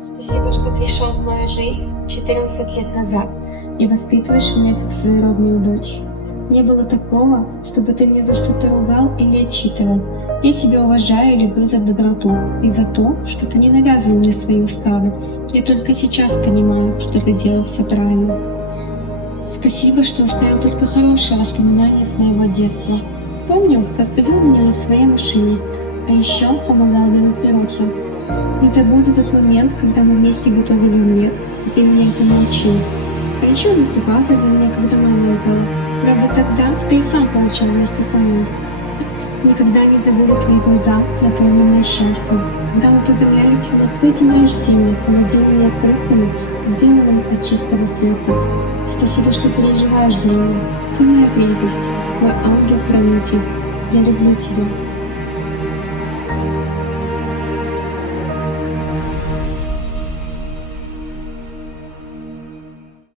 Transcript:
Спасибо, что пришел в мою жизнь 14 лет назад и воспитываешь меня как свою родную дочь. Не было такого, чтобы ты меня за что-то ругал или отчитывал. Я тебя уважаю и люблю за доброту и за то, что ты не навязывал мне свои уставы. Я только сейчас понимаю, что ты делал все правильно. Спасибо, что оставил только хорошие воспоминания с моего детства. Помню, как возил меня на своей машине, а еще помогал делать уроки. Не забуду тот момент, когда мы вместе готовили омлет, и ты меня этому учил. А еще заступался за меня, когда мама упала. Правда, тогда ты и сам получал вместе со мной. Никогда не забуду твои глаза, наполненные счастьем, когда мы поздравляли тебя на твой день рождения самодельными открытками, сделанными от чистого сердца. Спасибо, что переживаешь за меня. Ты моя крепость, мой ангел-хранитель. Я люблю тебя.